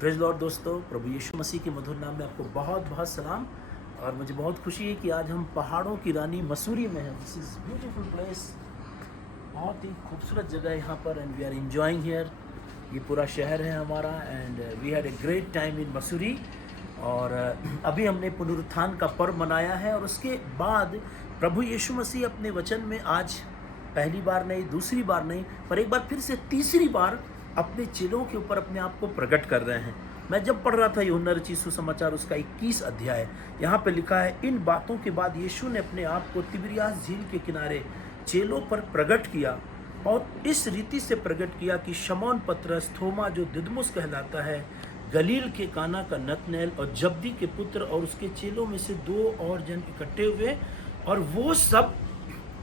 Praise Lord दोस्तों, प्रभु यीशु मसीह के मधुर नाम में आपको बहुत बहुत सलाम। और मुझे बहुत खुशी है कि आज हम पहाड़ों की रानी मसूरी में हैं। दिस इज़ ब्यूटीफुल प्लेस, बहुत ही खूबसूरत जगह है यहाँ पर, and we are enjoying here. ये पूरा शहर है हमारा, and we had a great time in Mussoorie. और अभी हमने पुनरुत्थान का पर्व मनाया है, और उसके बाद प्रभु यीशु मसीह अपने वचन में आज पहली बार नहीं, दूसरी बार नहीं, पर एक बार फिर से तीसरी बार अपने चेलों के ऊपर अपने आप को प्रकट कर रहे हैं। मैं जब पढ़ रहा था यूहन्ना रचित सुसमाचार उसका 21 अध्याय, यहाँ पे लिखा है, इन बातों के बाद यीशु ने अपने आप को तिबिरियास झील के किनारे चेलों पर प्रकट किया, और इस रीति से प्रकट किया कि शमौन पतरस, थोमा जो दिदमुस कहलाता है, गलील के काना का नतनएल और जब्दी के पुत्र और उसके चेलों में से 2 और जन इकट्ठे हुए, और वो सब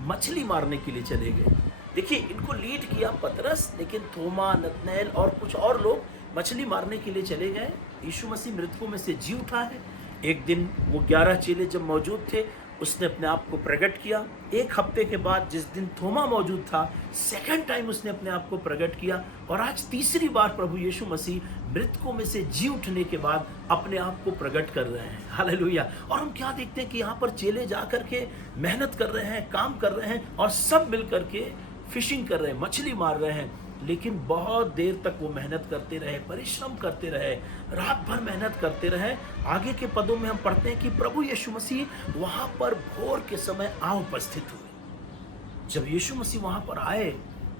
मछली मारने के लिए चले गए। देखिए, इनको लीड किया पतरस, लेकिन थोमा, नतनएल और कुछ और लोग मछली मारने के लिए चले गए। यीशु मसीह मृतकों में से जी उठा है। एक दिन वो 11 चेले जब मौजूद थे, उसने अपने आप को प्रकट किया। एक हफ्ते के बाद जिस दिन थोमा मौजूद था, सेकंड टाइम उसने अपने आप को प्रकट किया, और आज तीसरी बार प्रभु यीशु मसीह मृतकों में से जी उठने के बाद अपने आप को प्रकट कर रहे हैं। हालेलुया। और हम क्या देखते हैं कि यहाँ पर चेले जा करके मेहनत कर रहे हैं, काम कर रहे हैं, और सब मिल करके फिशिंग कर रहे हैं, मछली मार रहे हैं। लेकिन बहुत देर तक वो मेहनत करते रहे, परिश्रम करते रहे, रात भर मेहनत करते रहे। आगे के पदों में हम पढ़ते हैं कि प्रभु यीशु मसीह वहाँ पर भोर के समय आ उपस्थित हुए। जब यीशु मसीह वहाँ पर आए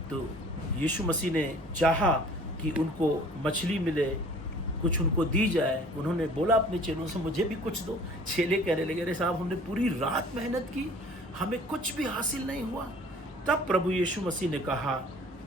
तो यीशु मसीह ने चाहा कि उनको मछली मिले, कुछ उनको दी जाए। उन्होंने बोला अपने चेलों से, मुझे भी कुछ दो। चेले कहने लगे, अरे साहब, हमने पूरी रात मेहनत की, हमें कुछ भी हासिल नहीं हुआ। तब प्रभु यीशु मसीह ने कहा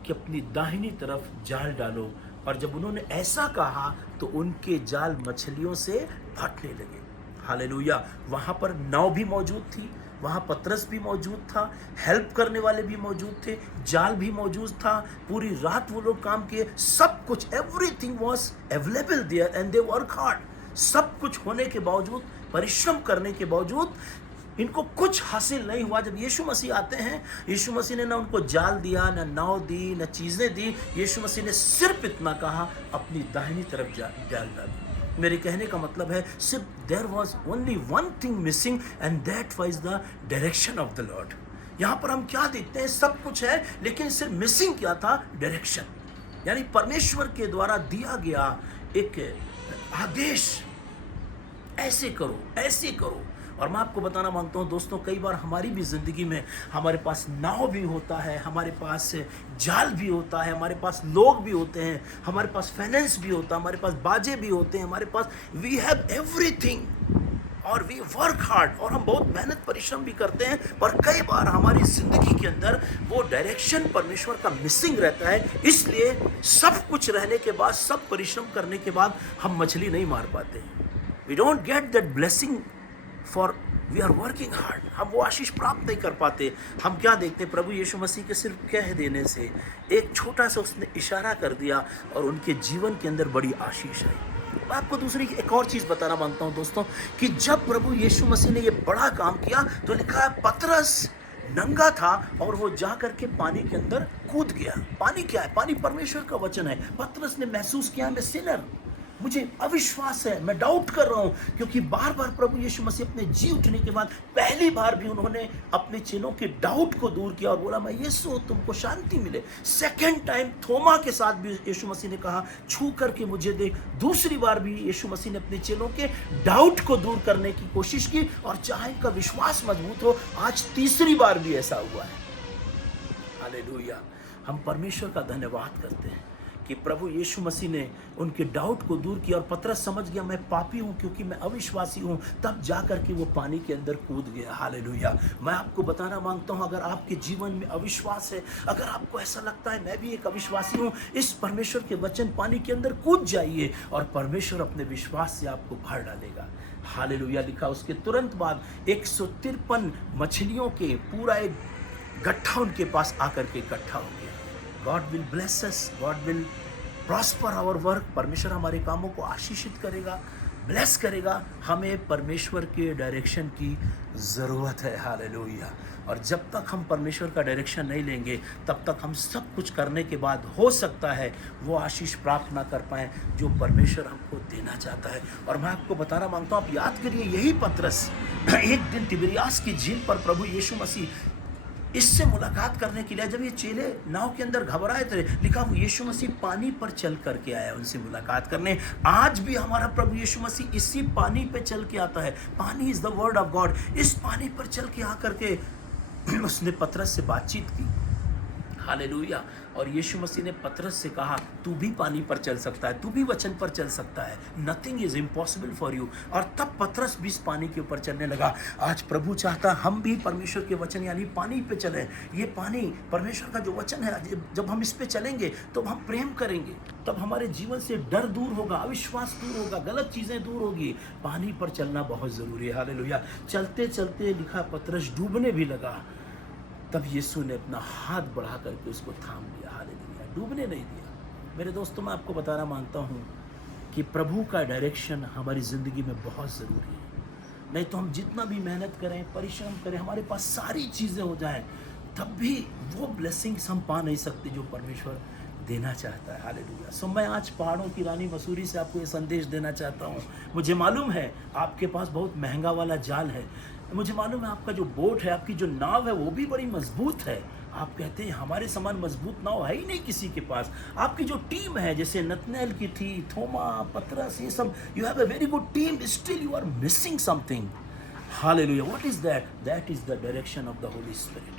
कि अपनी दाहिनी तरफ जाल डालो, और जब उन्होंने ऐसा कहा तो उनके जाल मछलियों से फटने लगे। हालेलुया। वहाँ पर नाव भी मौजूद थी, वहाँ पतरस भी मौजूद था, हेल्प करने वाले भी मौजूद थे, जाल भी मौजूद था। पूरी रात वो लोग काम किए, सब कुछ, everything was available there, and they work hard. सब कुछ होने के बावजूद, परिश्रम करने के बावजूद इनको कुछ हासिल नहीं हुआ। जब यीशु मसीह आते हैं, यीशु मसीह ने ना उनको जाल दिया, ना नाव दी, ना चीज़ें दी। यीशु मसीह ने सिर्फ इतना कहा, अपनी दाहिनी तरफ जाल डालो। मेरे कहने का मतलब है, सिर्फ there was only one thing missing, and that was the direction of the lord. यहाँ पर हम क्या देखते हैं, सब कुछ है, लेकिन सिर्फ मिसिंग क्या था? डायरेक्शन। यानी परमेश्वर के द्वारा दिया गया एक आदेश, ऐसे करो, ऐसे करो। और मैं आपको बताना मांगता हूँ दोस्तों, कई बार हमारी भी ज़िंदगी में हमारे पास नाव भी होता है, हमारे पास जाल भी होता है, हमारे पास लोग भी होते हैं, हमारे पास फाइनेंस भी होता है, हमारे पास बाजे भी होते हैं, हमारे पास वी हैव एवरीथिंग, और वी वर्क हार्ड, और हम बहुत मेहनत परिश्रम भी करते हैं। पर कई बार हमारी ज़िंदगी के अंदर वो डायरेक्शन परमेश्वर का मिसिंग रहता है। इसलिए सब कुछ रहने के बाद, सब परिश्रम करने के बाद हम मछली नहीं मार पाते। We don't get that blessing for we are working hard. हम वो आशीष प्राप्त नहीं कर पाते। हम क्या देखते हैं, प्रभु यीशु मसीह के सिर्फ कह देने से, एक छोटा सा उसने इशारा कर दिया, और उनके जीवन के अंदर बड़ी आशीष आई। मैं आपको दूसरी एक और चीज़ बताना मांगता हूँ दोस्तों, कि जब प्रभु यीशु मसीह ने ये बड़ा काम किया, तो लिखा है पतरस नंगा था, और वो जा करके पानी के अंदर कूद गया। पानी क्या है? पानी परमेश्वर का वचन है। पतरस ने महसूस किया, मैं सिनर, मुझे अविश्वास है, मैं डाउट कर रहा हूं, क्योंकि बार बार प्रभु यीशु मसीह अपने जी उठने के बाद पहली बार भी उन्होंने अपने चेलों के डाउट को दूर किया और बोला, मैं यीशु हूं, तुमको शांति मिले। सेकंड टाइम थोमा के साथ भी यीशु मसीह ने कहा, छू करके मुझे देख। दूसरी बार भी यीशु मसीह ने अपने चेलों के डाउट को दूर करने की कोशिश की, और चाहे इनका विश्वास मजबूत हो, आज तीसरी बार भी ऐसा हुआ है। हालेलुया। हम परमेश्वर का धन्यवाद करते हैं कि प्रभु यीशु मसीह ने उनके डाउट को दूर किया, और पतरस समझ गया, मैं पापी हूं, क्योंकि मैं अविश्वासी हूं। तब जाकर के वो पानी के अंदर कूद गया। हालेलुया। मैं आपको बताना मांगता हूं, अगर आपके जीवन में अविश्वास है, अगर आपको ऐसा लगता है मैं भी एक अविश्वासी हूं, इस परमेश्वर के वचन पानी के अंदर कूद जाइए, और परमेश्वर अपने विश्वास से आपको भर डालेगा। हालेलुया। लिखा, उसके तुरंत बाद 153 मछलियों के पूरा एक गट्ठा उनके पास आकर के इकट्ठा हो गया। God will bless us, God will prosper our work। परमेश्वर हमारे कामों को आशीषित करेगा। ब्लेस करेगा। हमें परमेश्वर के डायरेक्शन की ज़रूरत है। हालेलुया। और जब तक हम परमेश्वर का डायरेक्शन नहीं लेंगे तब तक हम सब कुछ करने के बाद हो सकता है वो आशीष प्राप्त ना कर पाएँ जो परमेश्वर हमको देना चाहता है। और मैं आपको बताना मांगता हूँ, आप याद करिए, यही पतरस एक दिन तिबिरियास की झील पर प्रभु यीशु मसीह इससे मुलाकात करने के लिए, जब ये चेले नाव के अंदर घबराए थे, लिखा वो यीशु मसीह पानी पर चल करके आया उनसे मुलाकात करने। आज भी हमारा प्रभु यीशु मसीह इसी पानी पे चल के आता है। पानी is the word of God. इस पानी पर चल के आकर के उसने पतरस से बातचीत की। हालेलुया। और यीशु मसीह ने पतरस से कहा, तू भी पानी पर चल सकता है, तू भी वचन पर चल सकता है, nothing is impossible for you. और तब पतरस भी इस पानी के ऊपर चलने लगा। आज प्रभु चाहता हम भी परमेश्वर के वचन यानी पानी पे चलें। ये पानी परमेश्वर का जो वचन है, जब हम इस पे चलेंगे तो हम प्रेम करेंगे, तब हमारे जीवन से डर दूर होगा, अविश्वास दूर होगा, गलत चीज़ें दूर होगी। पानी पर चलना बहुत ज़रूरी है। हालेलुया। चलते चलते लिखा पतरस डूबने भी लगा। तब यीशु ने अपना हाथ बढ़ा करके उसको थाम लिया। हालेलुया। डूबने नहीं दिया। मेरे दोस्तों, मैं आपको बताना मांगता हूँ कि प्रभु का डायरेक्शन हमारी ज़िंदगी में बहुत ज़रूरी है। नहीं तो हम जितना भी मेहनत करें, परिश्रम करें, हमारे पास सारी चीज़ें हो जाएं, तब भी वो ब्लेसिंग्स हम पा नहीं सकते जो परमेश्वर देना चाहता है। हालेलुया। सो मैं आज पहाड़ों की रानी मसूरी से आपको ये संदेश देना चाहता हूँ। मुझे मालूम है आपके पास बहुत महंगा वाला जाल है। मुझे मालूम है आपका जो बोट है, आपकी जो नाव है, वो भी बड़ी मजबूत है। आप कहते हैं हमारे समान मजबूत नाव है ही नहीं किसी के पास। आपकी जो टीम है, जैसे नतनएल की थी, थोमा, पतरस, ये सब, you have a very good team, still you are missing something. Hallelujah. What is that? That is the direction of the holy spirit.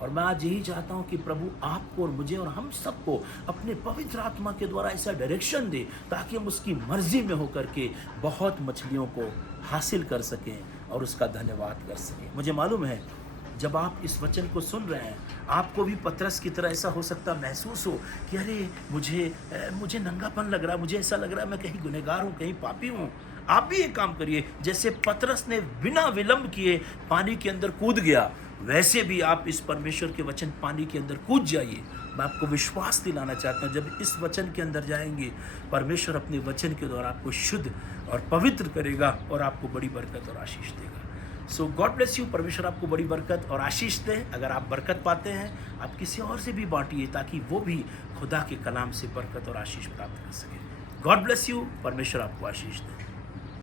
और मैं आज यही चाहता हूँ कि प्रभु आपको और मुझे और हम सबको अपने पवित्र आत्मा के द्वारा ऐसा डायरेक्शन दे ताकि हम उसकी मर्जी में होकर के बहुत मछलियों को हासिल कर सकें और उसका धन्यवाद कर सकें। मुझे मालूम है जब आप इस वचन को सुन रहे हैं, आपको भी पतरस की तरह ऐसा हो सकता महसूस हो कि अरे मुझे नंगापन लग रहा है, मुझे ऐसा लग रहा है मैं कहीं गुनहगार हूँ, कहीं पापी हूँ। आप भी एक काम करिए, जैसे पतरस ने बिना विलंब किए पानी के अंदर कूद गया, वैसे भी आप इस परमेश्वर के वचन पानी के अंदर कूद जाइए। मैं आपको विश्वास दिलाना चाहता हूँ, जब इस वचन के अंदर जाएंगे, परमेश्वर अपने वचन के द्वारा आपको शुद्ध और पवित्र करेगा और आपको बड़ी बरकत और आशीष देगा। सो गॉड ब्लेस यू। परमेश्वर आपको बड़ी बरकत और आशीष दे। अगर आप बरकत पाते हैं, आप किसी और से भी बांटिए ताकि वो भी खुदा के कलाम से बरकत और आशीष प्राप्त कर सके। God bless you. परमेश्वर आपको आशीष दे।